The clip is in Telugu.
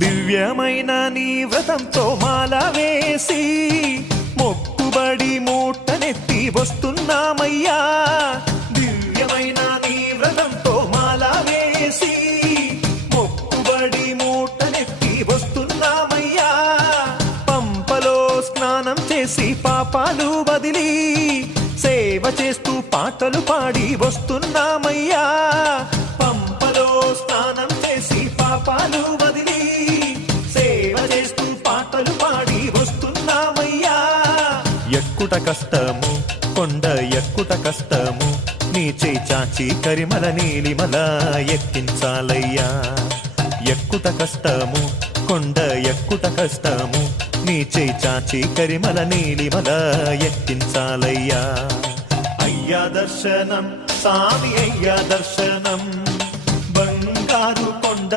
దివ్యమైన నీ వ్రతంతో మాల వేసి మొక్కుబడి మూటనెత్తి వస్తున్నామయ్యా. దివ్యమైన నీ వ్రతంతో మాల వేసి మొక్కుబడి మూటనెత్తి వస్తున్నామయ్యా. పంపలో స్నానం చేసి పాపాలు వదిలి సేవ చేస్తూ పాటలు పాడి వస్తున్నామయ్యా. పంపలో స్నానం చేసి పాపాలు వదిలి సేవ చేస్తూ పాటలు పాడి వస్తున్నామయ్యా. ఎక్కుట కష్టము కొండ ఎక్కుట కష్టము నీ చేయి చాచి కరిమల నీలిమల ఎక్కించాలయ్యా. ఎక్కుట కష్టము కొండ ఎక్కుట కష్టము నీ చేయి చాచి కరిమల నీలిమల ఎక్కించాలయ్యా. అయ్యా దర్శనం స్వామి అయ్యా దర్శనం బంగారు